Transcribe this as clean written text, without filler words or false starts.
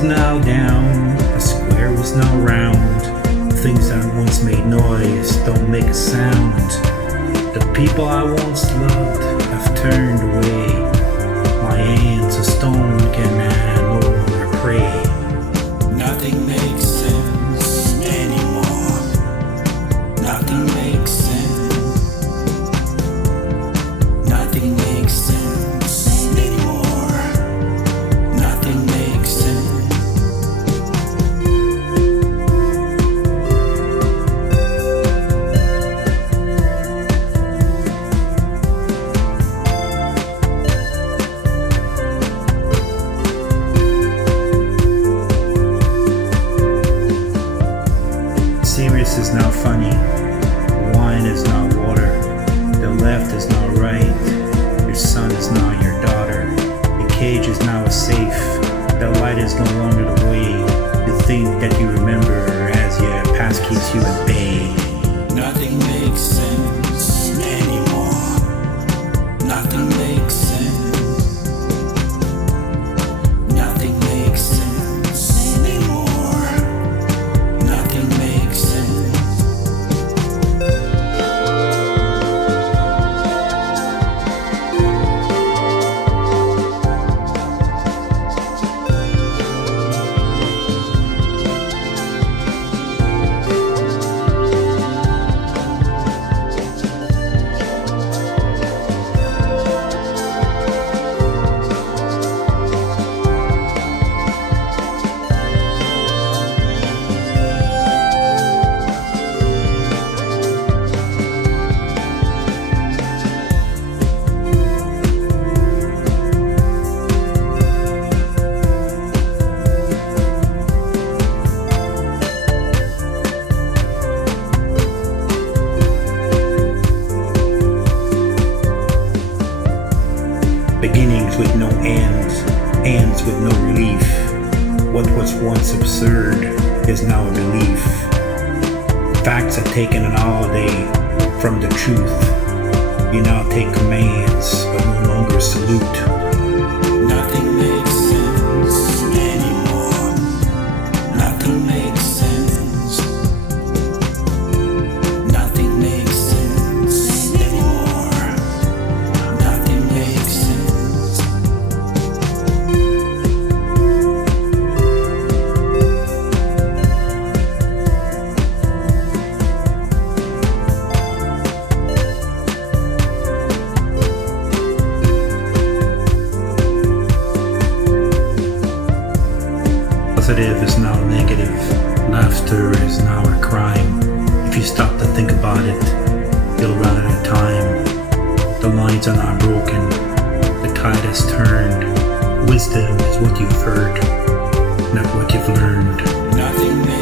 is now down, a square is now round. Things that once made noise don't make a sound. The people I once loved have turned away. My hands of stone can no longer pray. Nothing makes sense anymore. Nothing makes sense. Nothing makes sense anymore. Nothing makes sense. Serious is now funny, wine is not water, the left is not right, your son is now your daughter, the cage is now a safe, the light is no longer the way, you think that you remember as your past keeps you at bay. Nothing makes sense anymore. Nothing makes sense. Nothing makes sense anymore. Nothing makes sense. Beginnings with no ends, ends with no relief. What was once absurd is now a relief. Facts are taken an holiday from the truth. You now take commands, but no longer salute. Nothing makes sense anymore. Nothing makes sense. Nothing makes sense anymore. Nothing makes sense. Positive is now negative, laughter is now a crime. If you stop to think about it, you'll run out of time. The lines are not broken, the tide has turned. Wisdom is what you've heard, not what you've learned. Nothing makes